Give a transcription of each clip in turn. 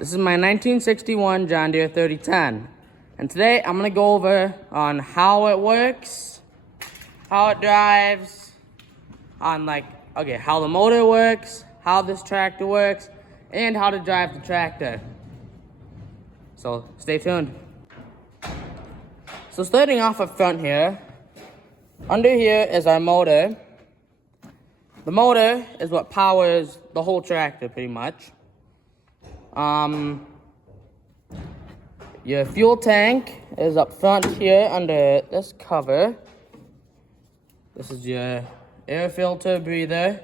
This is my 1961 John Deere 3010. And today I'm going to go over on how it works, how it drives, on how the motor works, how this tractor works, and how to drive the tractor. So stay tuned. So starting off up front here, under here is our motor. The motor is what powers the whole tractor pretty much. Your fuel tank is up front here under this cover. This is your air filter breather.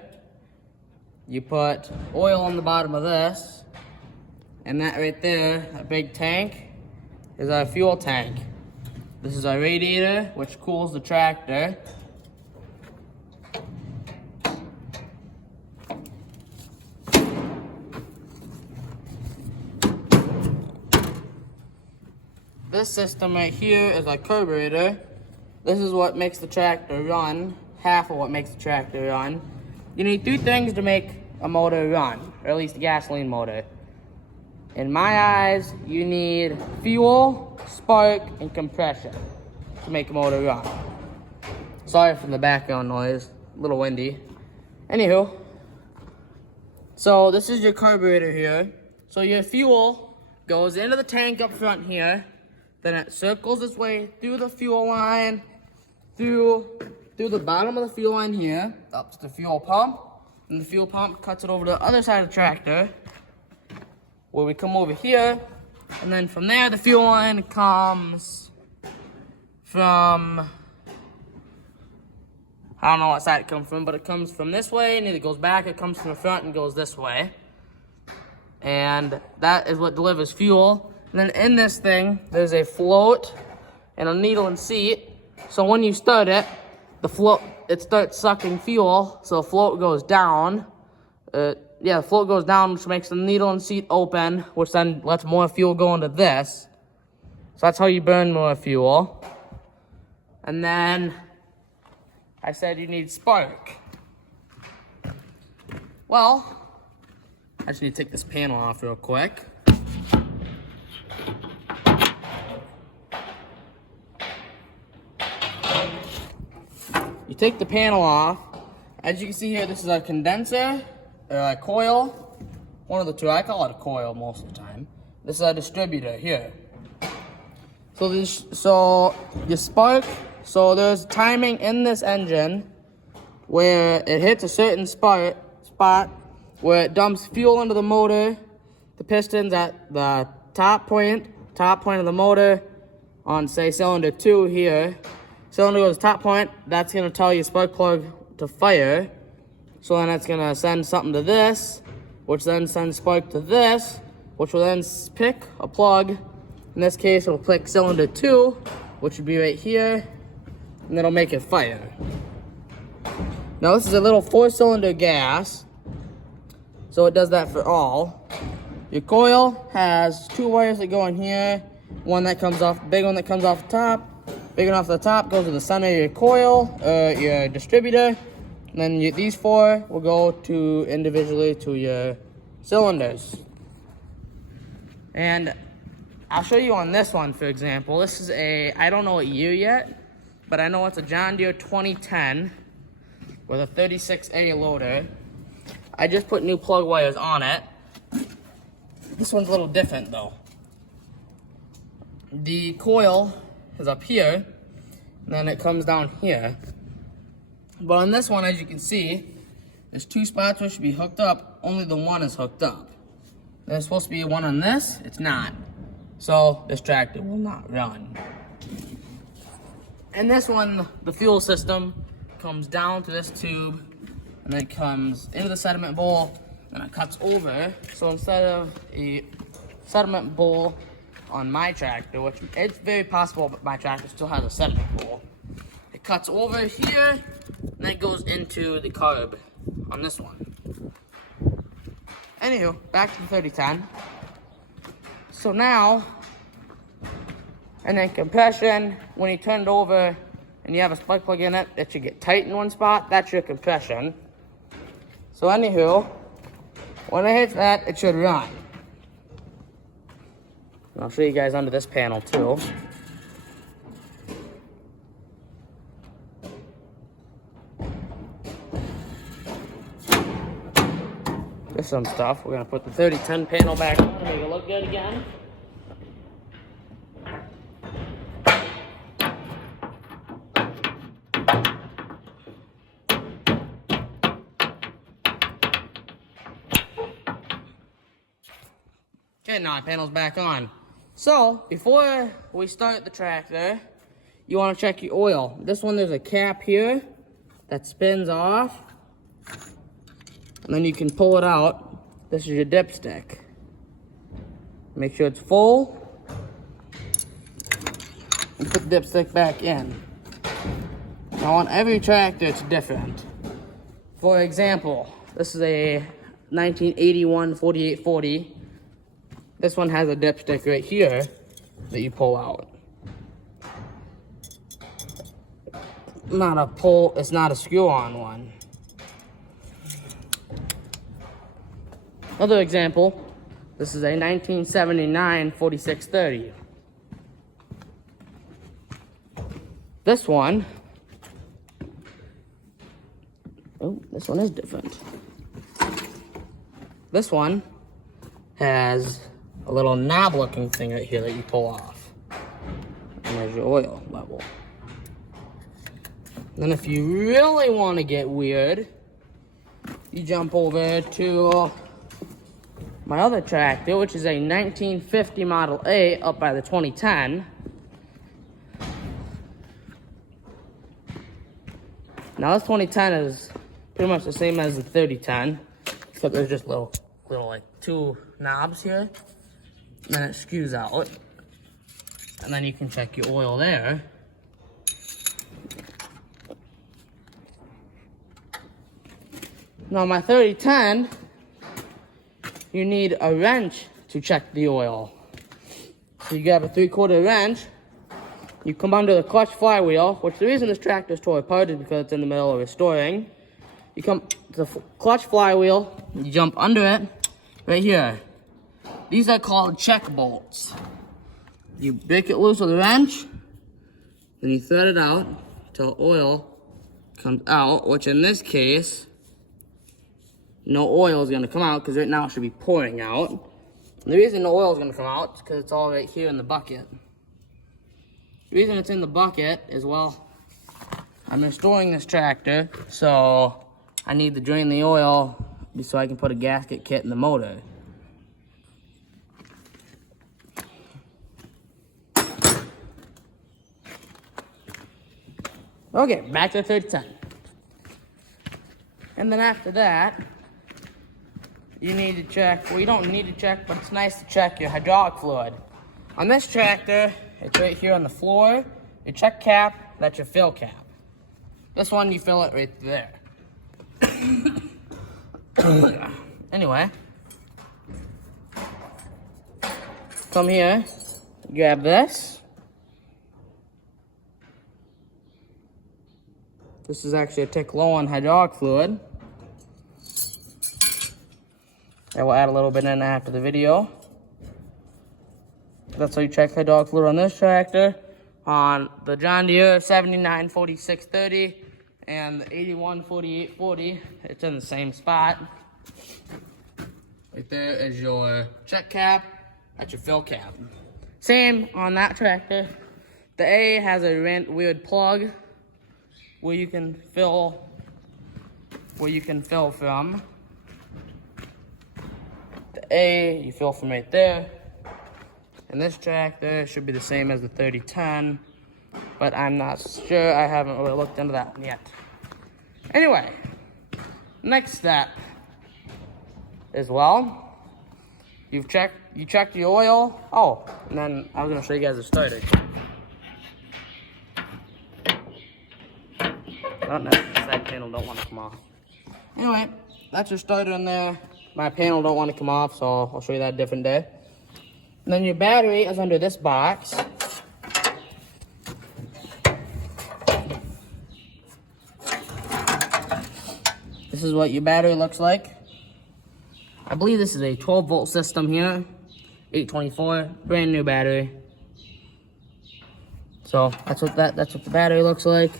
You put oil on the bottom of this, and that right there, that big tank, is our fuel tank. This is our radiator, which cools the tractor. This system right here is our carburetor. This is what makes the tractor run, half of what makes the tractor run. You need three things to make a motor run, or at least a gasoline motor. In my eyes, you need fuel, spark, and compression to make a motor run. Sorry for the background noise, a little windy. Anywho, so this is your carburetor here. So your fuel goes into the tank up front here. Then it circles its way through the fuel line, through the bottom of the fuel line here, up to the fuel pump. And the fuel pump cuts it over to the other side of the tractor, where we come over here. And then from there, the fuel line comes from, I don't know what side it comes from, but it comes from this way, and either goes back, it comes from the front and goes this way. And that is what delivers fuel. And then in this thing, there's a float and a needle and seat. So when you start it, it starts sucking fuel. So the float goes down. The float goes down, which makes the needle and seat open, which then lets more fuel go into this. So that's how you burn more fuel. And then I said you need spark. Well, I just need to take this panel off real quick. You take the panel off. As you can see here, this is our condenser, or our coil. One of the two. I call it a coil most of the time. This is our distributor here. So your spark, so there's timing in this engine where it hits a certain spot where it dumps fuel into the motor. The piston's at the top point of the motor on, say, cylinder 2 here. Cylinder goes top point, that's gonna tell your spark plug to fire. So then it's gonna send something to this, which then sends spark to this, which will then pick a plug. In this case, it'll pick cylinder 2, which would be right here, and it'll make it fire. Now this is a little 4-cylinder gas, so it does that for all. Your coil has 2 wires that go in here, one that comes off, big one that comes off the top. Big enough at the top goes to the center of your coil, your distributor. And then these 4 will go individually to your cylinders. And I'll show you on this one, for example. This is I don't know what year yet, but I know it's a John Deere 2010 with a 36A loader. I just put new plug wires on it. This one's a little different though. The coil is up here, and then it comes down here. But on this one, as you can see, there's 2 spots which should be hooked up. Only the one is hooked up. There's supposed to be one on this. It's not. So this tractor will not run. And this one, the fuel system comes down to this tube, and then it comes into the sediment bowl, and it cuts over. So instead of a sediment bowl on my tractor, which it's very possible, but my tractor still has a sediment bowl, it cuts over here, and then it goes into the carb on this one. Anywho, back to the 3010. So now, and then compression, when you turn it over and you have a spark plug in it, it should get tight in one spot. That's your compression. So anywho, when it hits that, it should run. And I'll show you guys under this panel too. There's some stuff. We're gonna put the 3010 panel back on to make it look good again. Okay, now my panel's back on. So, before we start the tractor, you want to check your oil. This one, there's a cap here that spins off, and then you can pull it out. This is your dipstick. Make sure it's full, and put the dipstick back in. Now, on every tractor, it's different. For example, this is a 1981 4840. This one has a dipstick right here that you pull out. Not a pull, it's not a screw-on one. Another example, this is a 1979 4630. This one, oh, this one is different. This one has a little knob looking thing right here that you pull off. And there's your oil level. Then if you really want to get weird, you jump over to my other tractor, which is a 1950 Model A up by the 2010. Now this 2010 is pretty much the same as the 3010, except there's just little like two knobs here. And then it screws out, and then you can check your oil there. Now my 3010, you need a wrench to check the oil. So you grab a 3/4 wrench, you come under the clutch flywheel, which the reason this tractor is tore apart is because it's in the middle of restoring. You come to the clutch flywheel, you jump under it, right here. These are called check bolts. You break it loose with a wrench, then you thread it out till oil comes out, which in this case, no oil is gonna come out because right now it should be pouring out. And the reason no oil is gonna come out is because it's all right here in the bucket. The reason it's in the bucket is, well, I'm restoring this tractor, so I need to drain the oil so I can put a gasket kit in the motor. Okay, back to the 3010. And then after that, you need to check, well, you don't need to check, but it's nice to check your hydraulic fluid. On this tractor, it's right here on the floor. Your check cap, that's your fill cap. This one, you fill it right there. Anyway, come here, grab this. This is actually a tick low on hydraulic fluid. I will add a little bit in after the video. That's how you check hydraulic fluid on this tractor. On the John Deere 79 4630 and the 81 4840, it's in the same spot. Right there is your check cap, that's your fill cap. Same on that tractor. The A has a weird plug where you can fill from. The A, you fill from right there. And this tractor should be the same as the 3010, but I'm not sure. I haven't really looked into that one yet. Anyway, next step is, well, you checked your oil. Oh, and then I was gonna show you guys the starter. Oh, no, that panel don't want to come off. Anyway, that's your starter in there. My panel don't want to come off, so I'll show you that a different day. And then your battery is under this box. This is what your battery looks like. I believe this is a 12-volt system here. 824, brand new battery. So that's what the battery looks like.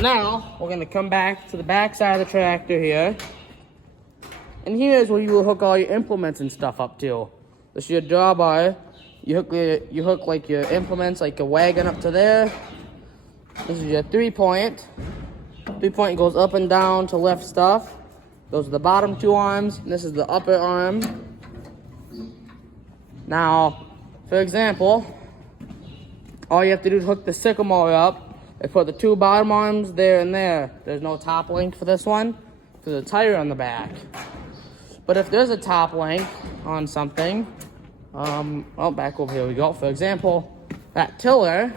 Now, we're going to come back to the back side of the tractor here. And here's where you will hook all your implements and stuff up to. This is your drawbar. You hook like your implements, like a wagon up to there. This is your 3-point. 3-point goes up and down to lift stuff. Those are the bottom 2 arms, and this is the upper arm. Now, for example, all you have to do is hook the sycamore up. I put the 2 bottom arms there and there. There's no top link for this one, because there's a tire on the back. But if there's a top link on something, well, back over here we go. For example, that tiller,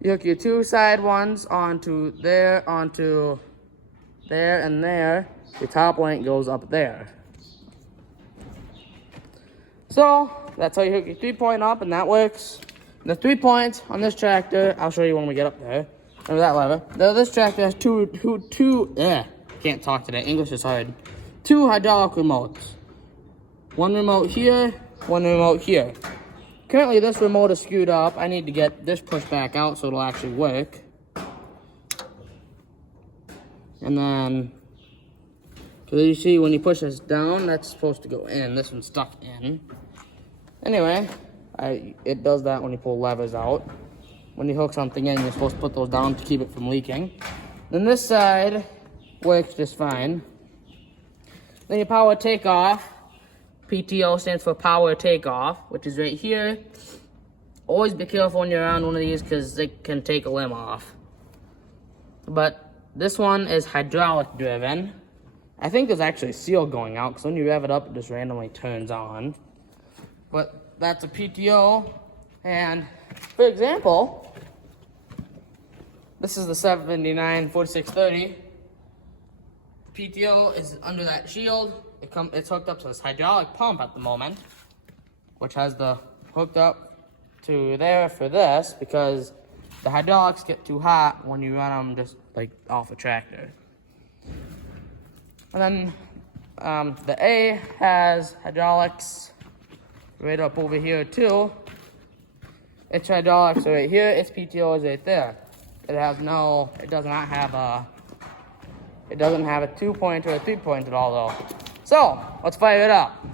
you hook your 2 side ones onto there, and there. Your top link goes up there. So, that's how you hook your 3-point up, and that works. The 3-point on this tractor, I'll show you when we get up there. Remember that lever. This tractor has can't talk today. English is hard. 2 hydraulic remotes. 1 remote here, 1 remote here. Currently, this remote is screwed up. I need to get this pushed back out so it'll actually work. And then, because you see when you push this down, that's supposed to go in. This one's stuck in. Anyway, it does that when you pull levers out. When you hook something in, you're supposed to put those down to keep it from leaking. Then this side works just fine. Then your power takeoff. PTO stands for power takeoff, which is right here. Always be careful when you're around one of these because it can take a limb off. But this one is hydraulic driven. I think there's actually a seal going out because when you rev it up, it just randomly turns on. But that's a PTO. And for example, this is the 79 4630. PTO is under that shield. It's hooked up to this hydraulic pump at the moment, which has the hooked up to there for this because the hydraulics get too hot when you run them just like off a tractor. And then the A has hydraulics right up over here too. Its hydraulics are right here. Its PTO is right there. It doesn't have a 2-point or a 3-point at all though. So, let's fire it up.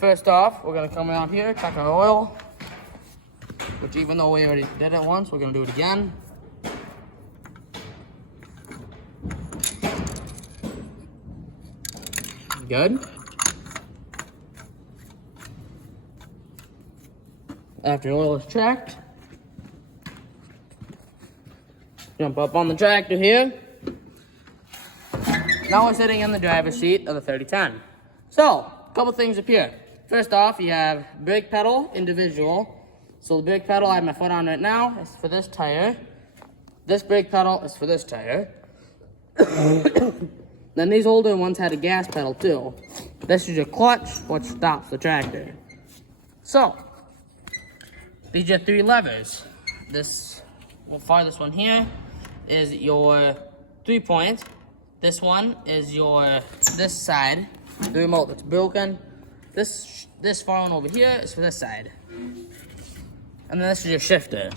First off, we're gonna come out here, check our oil, which even though we already did it once, we're gonna do it again. Good. After your oil is checked, jump up on the tractor here. Now we're sitting in the driver's seat of the 3010. So, a couple things up here. First off, you have brake pedal, individual. So the brake pedal I have my foot on right now is for this tire. This brake pedal is for this tire. Then these older ones had a gas pedal too. This is your clutch, which stops the tractor. So, these are 3 levers. This farthest one here is your 3-point. This one is this side, the remote that's broken. This far one over here is for this side. And then this is your shifter.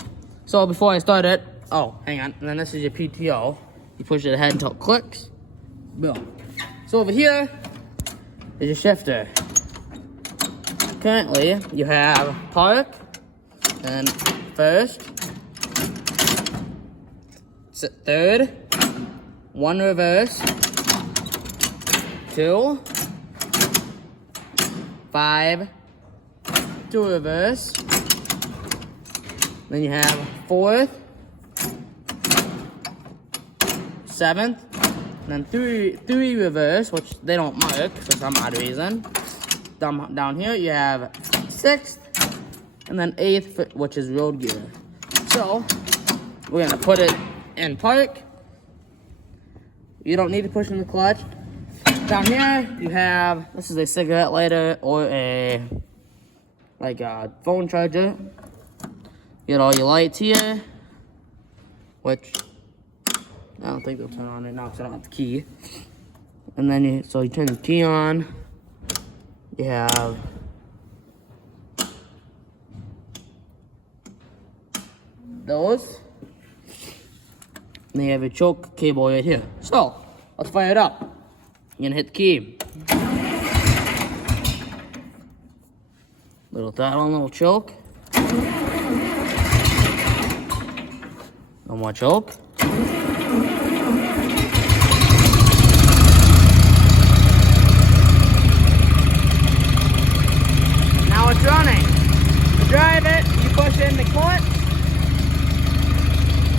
So before I start it, oh, hang on. And then this is your PTO. You push it ahead until it clicks. Boom. So over here is your shifter. Currently, you have park, and first, third, 1 reverse, 2, 5, 2 reverse, then you have 4th, 7th, and then 3 reverse, which they don't mark for some odd reason. Down here you have 6th, and then 8th, which is road gear. So, we're gonna put it in park. You don't need to push in the clutch. Down here, you have, this is a cigarette lighter or a like a phone charger. Get all your lights here, which I don't think they'll turn on right now because I don't have the key. And then you turn the key on. You have those. And you have a choke cable right here. So let's fire it up. You're gonna hit the key. Little throttle, little choke. No more choke. Now it's running. You drive it, you push in the clutch,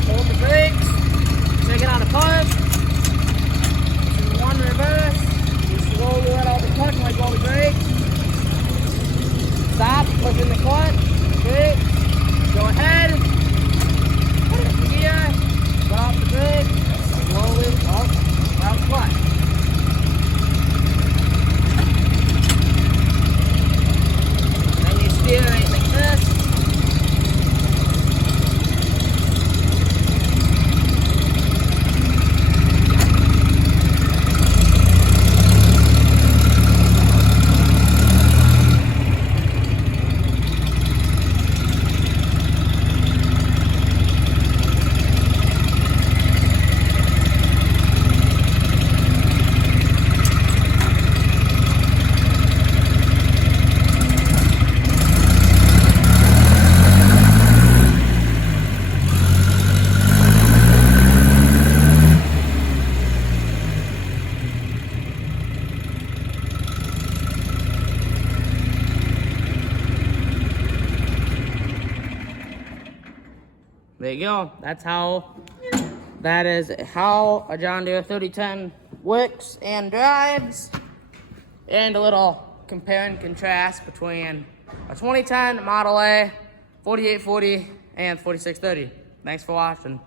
hold the brakes, take it out of park. One reverse, you slowly let out the clutch like all the brakes. Stop, push in the clutch, brake, go ahead, put it in gear, drop the brake, slowly up, out clutch. Then you steer it like this. There you go. That is how a John Deere 3010 works and drives. And a little compare and contrast between a 2010 Model A, 4840, and 4630. Thanks for watching.